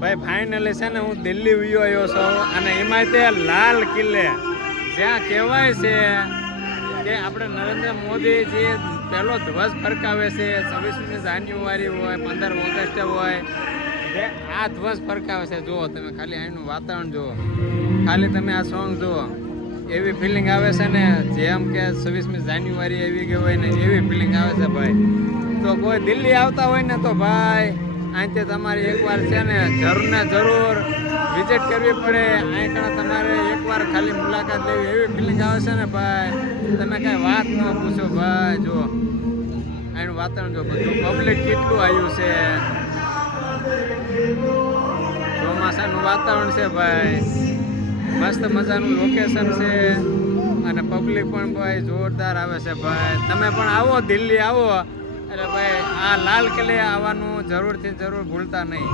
ભાઈ ફાઇનલી છે ને હું દિલ્હી વિયો આવ્યો છું અને એમાં તે લાલ કિલ્લે જ્યાં કહેવાય છે કે આપણે નરેન્દ્ર મોદી જે પહેલો ધ્વજ ફરકાવે છે 26મી જાન્યુઆરી હોય 15 ઓગસ્ટ હોય જે આ ધ્વજ ફરકાવે છે. જુઓ તમે ખાલી અહીંનું વાતાવરણ જુઓ, ખાલી તમે આ સોંગ જુઓ, એવી ફિલિંગ આવે છે ને જેમ કે 26મી જાન્યુઆરી આવી ગઈ હોય ને એવી ફિલિંગ આવે છે ભાઈ. તો કોઈ દિલ્હી આવતા હોય ને તો ભાઈ અહીંથી તમારે એકવાર છે ને જરૂર વિઝિટ કરવી પડે. અહીં કણ તમારે એકવાર ખાલી મુલાકાત લેવી, એવી ફિલિંગ આવે છે ને ભાઈ તમે કાંઈ વાત ન પૂછો ભાઈ. જુઓ અહીંનું વાતાવરણ જો, બધું પબ્લિક કેટલું આવ્યું છે, ચોમાસાનું વાતાવરણ છે ભાઈ, મસ્ત મજાનું લોકેશન છે અને પબ્લિક પણ ભાઈ જોરદાર આવે છે ભાઈ. તમે પણ આવો, દિલ્હી આવો એટલે ભાઈ આ લાલ કિલ્લે આવવાનું જરૂરથી જરૂર ભૂલતા નહીં.